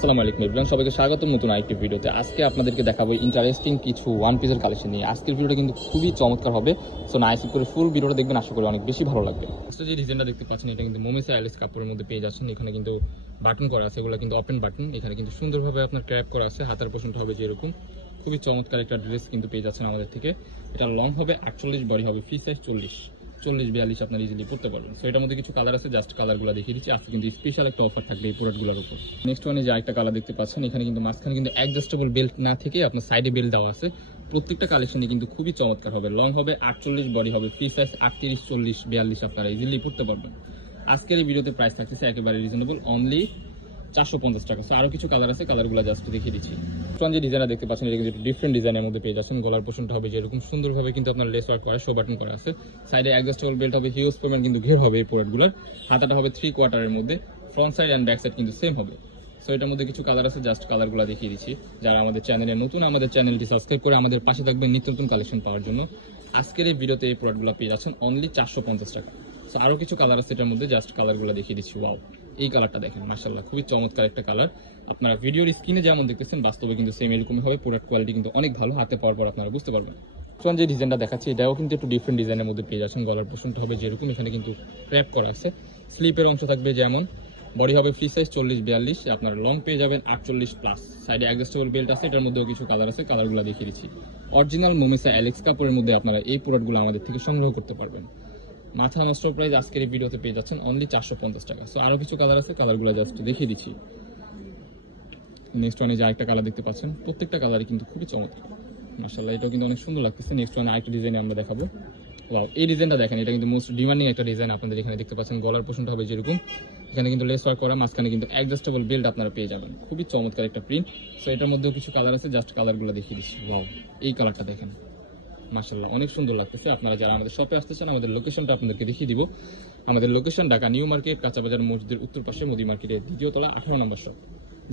আসসালামু আলাইকুম এভরিওয়ান, সবাইকে স্বাগত নতুন আরেকটি ভিডিওতে। আজকে আপনাদেরকে দেখাবো ইন্টারেস্টিং কিছু ওয়ান পিসের কালেকশন নিয়ে। আজকের ভিডিওটা কিন্তু খুবই চমৎকার হবে, সো না স্কিপ করে ফুল ভিডিওটা দেখবেন, আশা করি অনেক বেশি ভালো লাগবে। তো যে ডিজাইনটা দেখতে পাচ্ছেন, এটা কিন্তু মোমেসা অ্যালিস কাপড়ের মধ্যে পেয়ে যাচ্ছেন। এখানে কিন্তু বাটন করা আছে, এগুলো কিন্তু ওপেন বাটন। এখানে কিন্তু সুন্দরভাবে আপনার ক্র্যাপ করা আছে, হাতার পোর্শনটা হবে যেরকম। খুবই চমৎকার একটা ড্রেস কিন্তু পেয়ে যাচ্ছেন আমাদের থেকে। এটা লং হবে 48, বডি হবে ফ্রি সাইজ 40-42 আপনার ইজিলি পড়তে পারবেন। সো এটার মধ্যে কিছু কালার আছে, জাস্ট কালারগুলো দেখিয়ে দিচ্ছি। আজকে কিন্তু স্পেশাল একটা অফার থাকবে এই প্রোডাক্টগুলোর উপর। নেক্সট ওয়ানে যে একটা কালার দেখতে পাচ্ছেন, এখানে কিন্তু মাঝখানে কিন্তু অ্যাডজাস্টেবল বেল্ট না থেকে আপনার সাইডে বেল্ট দেওয়া আছে। প্রত্যেকটা কালেকশনই কিন্তু খুবই চমৎকার হবে। লং হবে 48, বডি হবে ফ্রি সাইজ 38-40-42 আপনারা ইজিলি পড়তে পারবেন। আজকের এই ভিডিওতে প্রাইস থাকতেছে একেবারে রিজনেবল, অনলি 450 টাকা। সো আরও কিছু কালার আছে, কালারগুলো জাস্ট দেখিয়ে দিচ্ছি। যে ডিজাইনটা দেখতে পাচ্ছেন, এটা কিন্তু ডিফারেন্ট ডিজাইনের মধ্যে পেয়ে যাচ্ছেন। গলার পোর্শনটা হবে যেরকম, সুন্দরভাবে কিন্তু আপনার লেস ওয়ার্ক করা, শো বাটন করা আছে। সাইডে অ্যাডজাস্টেবল বেল্ট হবে, হিউজ পরিমাণ কিন্তু ঘের হবে এই প্রোডাক্টগুলোর। হাতাটা হবে 3/4 মধ্যে, front side and back side কিন্তু সেম হবে। সো এটার মধ্যে কিছু কালার আছে, জাস্ট কালারগুলো দেখিয়ে দিচ্ছি। যারা আমাদের চ্যানেলে নতুন, আমাদের চ্যানেলটি সাবস্ক্রাইব করে আমাদের পাশে থাকবেন নিত্য নতুন কালেকশন পাওয়ার জন্য। আজকের এই ভিডিওতে এই প্রোডাক্টগুলো পেয়ে যাচ্ছেন অনলি 450 টাকা। সো আরও কিছু কালার আছে এটার মধ্যে, জাস্ট কালারগুলো দেখিয়ে দিচ্ছি। ওয়াও, এই কালারটা দেখেন, মাশাআল্লাহ খুবই চমৎকার একটা কালার। আপনারা ভিডিওর স্ক্রিনে যেমন দেখতেছেন, বাস্তবে কিন্তু সেম এরকমই হবে। প্রোডাক্ট কোয়ালিটি কিন্তু অনেক ভালো, হাতে পাওয়ার পর আপনারা বুঝতে পারবেন। এখন যে ডিজাইনটা দেখাচ্ছি, এটাও কিন্তু একটু ডিফারেন্ট ডিজাইনের মধ্যে পেয়ে যাচ্ছেন। গলার পোর্শনটা হবে যেরকম, এখানে কিন্তু ক্র্যাপ করা আছে। স্লিপের অংশ থাকবে যেমন, বডি হবে ফ্রি সাইজ 40-42, আপনারা লং পেয়ে যাবেন 48+। সাইডে অ্যাডজাস্টেবল বেল্ট আছে, এটার মধ্যেও কিছু কালার আছে, কালারগুলো দেখিয়ে দিচ্ছি। অরিজিনাল মোমেসা অ্যালেক্স কাপড়ের মধ্যে আপনারা এই প্রোডাক্টগুলো আমাদের থেকে সংগ্রহ করতে পারবেন। মাথা নষ্ট প্রাইস আজকের এই ভিডিওতে পেয়ে যাচ্ছেন অনলি 450 টাকা। সো আরও কিছু কালার আছে, কালারগুলো জাস্ট দেখিয়ে দিচ্ছি। নেক্সট ওয়ানে যে আরেকটা কালার দেখতে পাচ্ছেন, প্রত্যেকটা কালারই কিন্তু খুবই চমৎকার, মাশাআল্লাহ এটাও কিন্তু অনেক সুন্দর লাগতেছে। নেক্সট ওয়ানে আরেকটা ডিজাইন আমরা দেখাবো। ওয়াও, এই ডিজাইনটা দেখেন, এটা কিন্তু মোস্ট ডিমান্ডিং একটা ডিজাইন। আপনাদের এখানে দেখতে পাচ্ছেন গলার পোর্শনটা হবে যেরকম, এখানে কিন্তু লেস ওয়ার্ক করা, মাঝখানে কিন্তু অ্যাডজাস্টেবল বেল্ট আপনারা পেয়ে যাবেন। খুবই চমৎকার একটা প্রিন্ট। সো এটার মধ্যেও কিছু কালার আছে, জাস্ট কালারগুলো দেখিয়ে দিচ্ছি। ওয়াও, এই কালারটা দেখেন, মাশাআল্লাহ অনেক সুন্দর লাগতেছে। আপনারা যারা আমাদের শপে আসতে চান, আমাদের লোকেশনটা আপনাদেরকে দেখিয়ে দিব। আমাদের লোকেশন ঢাকা নিউ মার্কেট, কাঁচাবাজার মসজিদের উত্তর পাশে, মোদি মার্কেটের 2য় তলা 18 নম্বর শপ।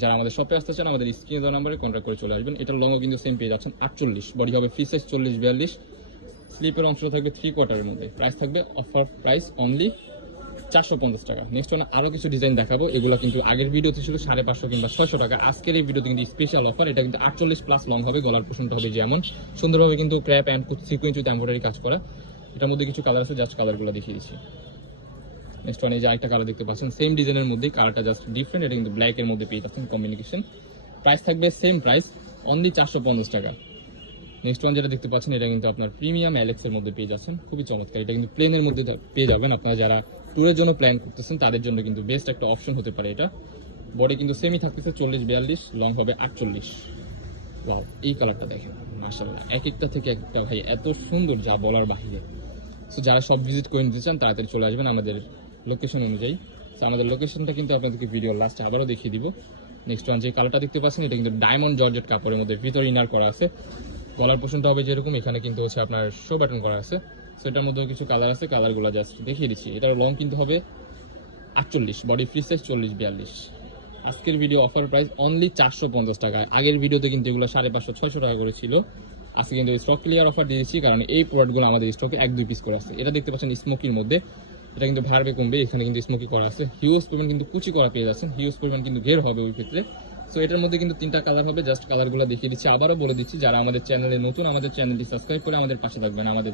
যারা আমাদের শপে আসতে চান, আমাদের স্ক্রিনে দেওয়া নাম্বারে কন্ট্যাক্ট করে চলে আসবেন। এটার লংও কিন্তু সেম পেয়ে যাচ্ছেন 48, বডি হবে ফ্রি সাইজ 40-42, স্লিপের অংশ থাকবে 3/4 মধ্যে। প্রাইস থাকবে অফার প্রাইস অনলি 450 টাকা। নেক্সট ওয়ান আরও কিছু ডিজাইন দেখাবো। এগুলো কিন্তু আগের ভিডিওতে ছিল 550 কিংবা 600 টাকা। আজকের এই ভিডিওতে কিন্তু স্পেশাল অফার। এটা কিন্তু 48+ লং হবে, গলার পোর্শনটা হবে যেমন, সুন্দরভাবে কিন্তু crap and sequence with embroidery কাজ করা। এটার মধ্যে কিছু কালার আছে, জাস্ট কালারগুলো দেখিয়ে দিচ্ছি। নেক্সট ওয়ান এই যে আরেকটা কালার দেখতে পাচ্ছেন, সেম ডিজাইনের মধ্যে, কালারটা জাস্ট ডিফারেন্ট। এটা কিন্তু ব্ল্যাকের মধ্যে পেয়ে যাচ্ছেন কম্বিনেশন। প্রাইস থাকবে সেম প্রাইস, অনলি 450 টাকা। নেক্সট ওয়ান যেটা দেখতে পাচ্ছেন, এটা কিন্তু আপনার প্রিমিয়াম অ্যালেক্সের মধ্যে পেয়ে যাচ্ছেন, খুবই চমৎকার। এটা কিন্তু প্লেনের মধ্যে পেয়ে যাবেন। আপনারা যারা ট্যুরের জন্য প্ল্যান করতেছেন, তাদের জন্য কিন্তু বেস্ট একটা অপশন হতে পারে এটা। বডি কিন্তু সেমই থাকতেছে 40-42, লং হবে 48। ওয়াও, এই কালারটা দেখেন, মাশাআল্লাহ এক একটা থেকে একটা ভাই এত সুন্দর, যা বলার বাহিরে। সো যারা সব ভিজিট করে নিতে চান, তাড়াতাড়ি চলে আসবেন আমাদের লোকেশন অনুযায়ী। সো আমাদের লোকেশনটা কিন্তু আপনাদেরকে ভিডিও লাস্টে আবারও দেখিয়ে দিব। নেক্সট ওয়ান যে কালারটা দেখতে পাচ্ছেন, এটা কিন্তু ডায়মন্ড জর্জেট কাপড়ের মধ্যে, ভিতরে ইনার করা আছে। গলার পোর্শনটা হবে যেরকম, এখানে কিন্তু হচ্ছে আপনার শো বাটন করা আছে। সেটার মধ্যে কিছু কালার আছে, কালারগুলো জাস্ট দেখিয়ে দিচ্ছি। এটার লং কিন্তু হবে 48, বডি ফ্রি সাইজ 40-42। আজকের ভিডিও অফার প্রাইস অনলি 450 টাকা। আগের ভিডিওতে কিন্তু এগুলো 550-600 টাকা করে ছিল। আজকে কিন্তু স্টক ক্লিয়ার অফার দিয়েছি, কারণ এই প্রোডাক্টগুলো আমাদের স্টকে 1-2 পিস করে আছে। এটা দেখতে পাচ্ছেন স্মোকির মধ্যে, এটা কিন্তু ভাড়বে কমবে। এখানে কিন্তু স্মোকি করা আছে, হিউজ পরিমাণ কিন্তু কুচি করা পেয়ে যাচ্ছেন, হিউজ পরিমাণ কিন্তু ঘের হবে ওই ক্ষেত্রে। সো এটার মধ্যে কিন্তু 3টা কালার হবে, জাস্ট কালারগুলো দেখিয়ে দিচ্ছি। আবারও বলে দিচ্ছি, যারা আমাদের চ্যানেলে নতুন, আমাদের চ্যানেলটি সাবস্ক্রাইব করে আমাদের পাশে থাকবেন। আমাদের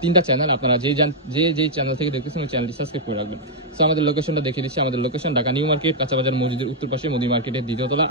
3টা চ্যানেল, আপনারা যেই চ্যানেল থেকে দেখতেছেন ওই চ্যানেলটি সাবস্ক্রাইব করে রাখবেন। সো আমাদের লোকেশনটা দেখিয়ে দিচ্ছি। আমাদের লোকেশন ঢাকা নিউ মার্কেট, কাঁচাবাজার মসজিদের উত্তর পাশে, মোদি মার্কেটের 2য় তলা